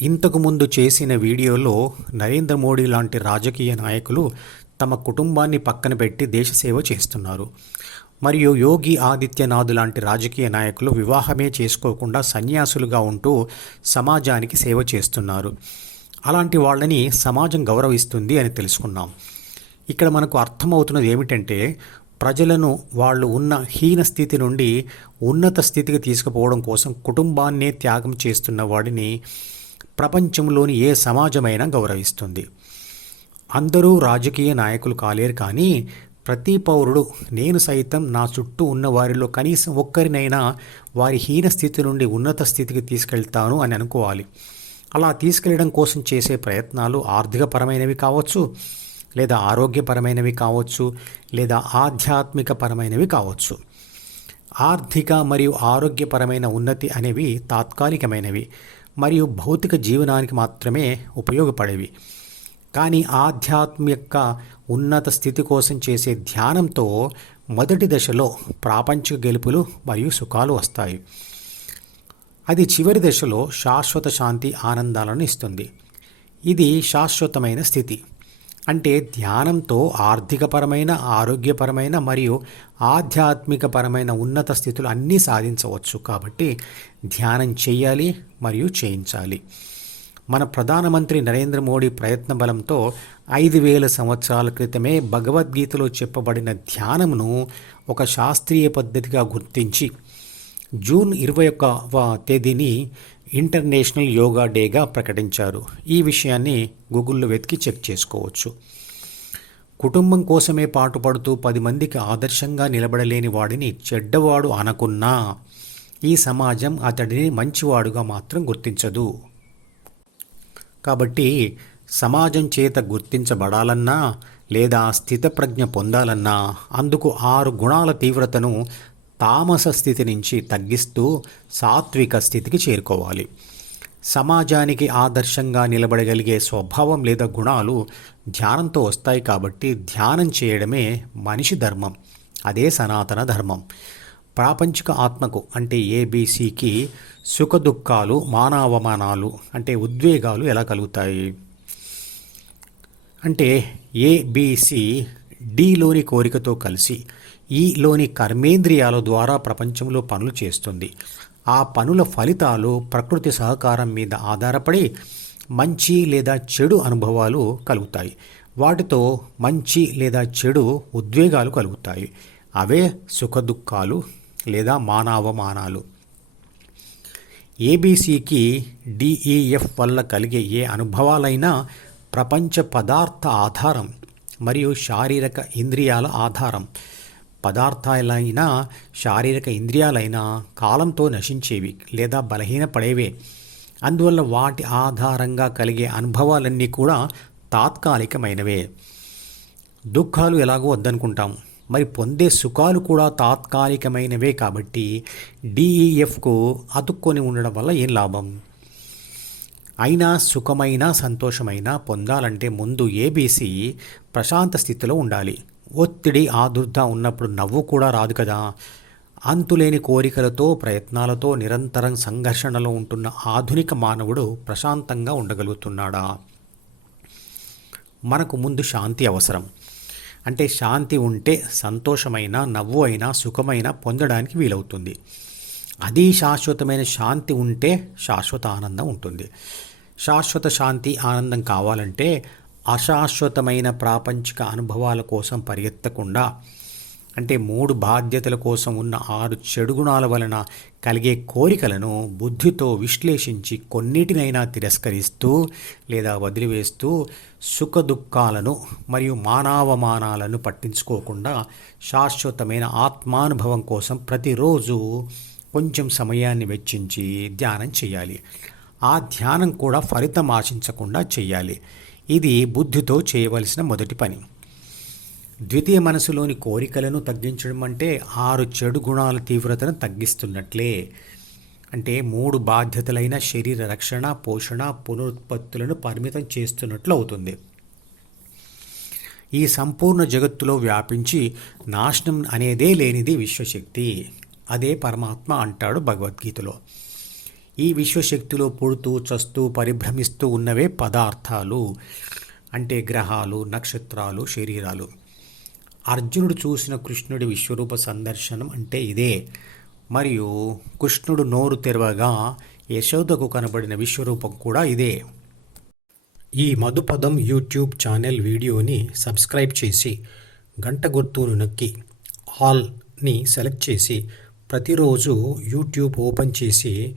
ఇంతకుముందు చేసిన వీడియోలో నరేంద్ర మోడీ లాంటి రాజకీయ నాయకులు తమ కుటుంబాన్ని పక్కన పెట్టి దేశ సేవ చేస్తున్నారు. మరియు యోగి ఆదిత్యనాథ్ లాంటి రాజకీయ నాయకులు వివాహమే చేసుకోకుండా సన్యాసులుగా ఉంటూ సమాజానికి సేవ చేస్తున్నారు. అలాంటి వాళ్ళని సమాజం గౌరవిస్తుంది అని తెలుసుకున్నాం. ఇక్కడ మనకు అర్థమవుతున్నది ఏమిటంటే ప్రజలను వాళ్ళు ఉన్న హీన స్థితి నుండి ఉన్నత స్థితికి తీసుకుపోవడం కోసం కుటుంబాన్నే త్యాగం చేస్తున్న వాడిని ప్రపంచంలోని ఏ సమాజమైనా గౌరవిస్తుంది. అందరూ రాజకీయ నాయకులు కాలేరు కానీ ప్రతి పౌరుడు నేను సైతం నా చుట్టూ ఉన్న వారిలో కనీసం ఒక్కరినైనా వారి హీన స్థితి నుండి ఉన్నత స్థితికి తీసుకెళ్తాను అని అనుకోవాలి. అలా తీసుకెళ్ళడం కోసం చేసే ప్రయత్నాలు ఆర్థికపరమైనవి కావచ్చు లేదా ఆరోగ్యపరమైనవి కావచ్చు లేదా ఆధ్యాత్మిక పరమైనవి కావచ్చు. ఆర్థిక మరియు ఆరోగ్యపరమైన ఉన్నతి అనేవి తాత్కాలికమైనవి. మరియు భౌతిక జీవనానికి మాత్రమే ఉపయోగపడేవి. కానీ ఆధ్యాత్మిక ఉన్నత స్థితి కోసం చేసే ధ్యానంతో మొదటి దశలో ప్రాపంచిక గెలుపులు మరియు సుఖాలు వస్తాయి. అది చివరి దశలో శాశ్వత శాంతి ఆనందాలను ఇస్తుంది. ఇది శాశ్వతమైన స్థితి. అంటే ధ్యానంతో ఆర్థికపరమైన ఆరోగ్యపరమైన మరియు ఆధ్యాత్మికపరమైన ఉన్నత స్థితులు అన్నీ సాధించవచ్చు. కాబట్టి ధ్యానం చేయాలి మరియు చేయించాలి. మన ప్రధానమంత్రి నరేంద్ర మోడీ ప్రయత్న బలంతో ఐదు వేల సంవత్సరాల క్రితమే భగవద్గీతలో చెప్పబడిన ధ్యానమును ఒక శాస్త్రీయ పద్ధతిగా గుర్తించి జూన్ ఇరవై ఒక్కవ తేదీని ఇంటర్నేషనల్ యోగా డేగా ప్రకటించారు. ఈ విషయాన్ని గూగుల్లో వెతికి చెక్ చేసుకోవచ్చు. కుటుంబం కోసమే పాటుపడుతూ పది మందికి ఆదర్శంగా నిలబడలేని వాడిని చెడ్డవాడు అనకున్నా ఈ సమాజం అతడిని మంచివాడుగా మాత్రం గుర్తించదు. కాబట్టి సమాజం చేత గుర్తించబడాలన్నా లేదా స్థితప్రజ్ఞ పొందాలన్నా అందుకు ఆరు గుణాల తీవ్రతను తామస స్థితి నుంచి తగ్గిస్తూ సాత్విక స్థితికి చేరుకోవాలి. సమాజానికి ఆదర్శంగా నిలబడగలిగే స్వభావం లేదా గుణాలు ధ్యానంతో వస్తాయి కాబట్టి ధ్యానం చేయడమే మనిషి ధర్మం. అదే సనాతన ధర్మం. ప్రాపంచిక ఆత్మకు అంటే ఏబీసీకి సుఖదుఖాలు మానవమానాలు అంటే ఉద్వేగాలు ఎలా కలుగుతాయి? అంటే ఏబిసి డిలోని కోరికతో కలిసి ఈలోని కర్మేంద్రియాల ద్వారా ప్రపంచంలో పనులు చేస్తుంది. ఆ పనుల ఫలితాలు ప్రకృతి సహకారం మీద ఆధారపడి మంచి లేదా చెడు అనుభవాలు కలుగుతాయి. వాటితో మంచి లేదా చెడు ఉద్వేగాలు కలుగుతాయి. అవే సుఖదుఖాలు లేదా మానవమానాలు. ఏబీసీకి డిఈఎఫ్ వల్ల కలిగే ఏ అనుభవాలైనా ప్రపంచ పదార్థ ఆధారం మరియు శారీరక ఇంద్రియాల ఆధారం. పదార్థాలైనా శారీరక ఇంద్రియాలైనా కాలంతో నశించేవి లేదా బలహీనపడేవే. అందువల్ల వాటి ఆధారంగా కలిగే అనుభవాలన్నీ కూడా తాత్కాలికమైనవే. దుఃఖాలు ఎలాగో వద్దనుకుంటాం మరి పొందే సుఖాలు కూడా తాత్కాలికమైనవే కాబట్టి డిఈఎఫ్కు అతుక్కొని ఉండడం వల్ల ఏం లాభం? అయినా సుఖమైన సంతోషమైన పొందాలంటే ముందు ఏబీసీ ప్రశాంత స్థితిలో ఉండాలి. ఒత్తిడి ఆదుర్ద ఉన్నప్పుడు నవ్వు కూడా రాదు కదా. అంతులేని కోరికలతో ప్రయత్నాలతో నిరంతరం సంఘర్షణలో ఉంటున్న ఆధునిక మానవుడు ప్రశాంతంగా ఉండగలుగుతున్నాడా? మనకు ముందు శాంతి అవసరం. అంటే శాంతి ఉంటే సంతోషమైన నవ్వు అయినా సుఖమైన పొందడానికి వీలవుతుంది. అది శాశ్వతమైన శాంతి ఉంటే శాశ్వత ఆనందం ఉంటుంది. శాశ్వత శాంతి ఆనందం కావాలంటే అశాశ్వతమైన ప్రాపంచిక అనుభవాల కోసం పరిగెత్తకుండా అంటే మూడు బాధ్యతల కోసం ఉన్న ఆరు చెడు గుణాల వలన కలిగే కోరికలను బుద్ధితో విశ్లేషించి కొన్నిటినైనా తిరస్కరిస్తూ లేదా వదిలివేస్తూ సుఖ దుఃఖాలను మరియు మానవమానాలను పట్టించుకోకుండా శాశ్వతమైన ఆత్మానుభవం కోసం ప్రతిరోజు కొంచెం సమయాన్ని వెచ్చించి ధ్యానం చేయాలి. ఆ ధ్యానం కూడా ఫలితం ఆశించకుండా చేయాలి. ఇది బుద్ధితో చేయవలసిన మొదటి పని. ద్వితీయ మనసులోని కోరికలను తగ్గించడం అంటే ఆరు చెడు గుణాల తీవ్రతను తగ్గిస్తున్నట్లే. అంటే మూడు బాధ్యతలైన శరీర రక్షణ పోషణ పునరుత్పత్తులను పరిమితం చేస్తున్నట్లు అవుతుంది. ఈ సంపూర్ణ జగత్తులో వ్యాపించి నాశనం అనేదే లేనిది విశ్వశక్తి. అదే పరమాత్మ అంటాడు భగవద్గీతలో. ఈ విశ్వశక్తిలో పుడుతూ చస్తూ పరిభ్రమిస్తూ ఉన్నవే పదార్థాలు. అంటే గ్రహాలు నక్షత్రాలు శరీరాలు. అర్జునుడు చూసిన కృష్ణుడి విశ్వరూప సందర్శనం అంటే ఇదే. మరియు కృష్ణుడు నోరు తెరవగా యశోదకు కనబడిన విశ్వరూపం కూడా ఇదే. ఈ మధుపదం యూట్యూబ్ ఛానల్ వీడియోని సబ్స్క్రైబ్ చేసి గంట గుర్తును నొక్కి ఆల్ని సెలెక్ట్ చేసి ప్రతిరోజు యూట్యూబ్ ఓపెన్ చేసి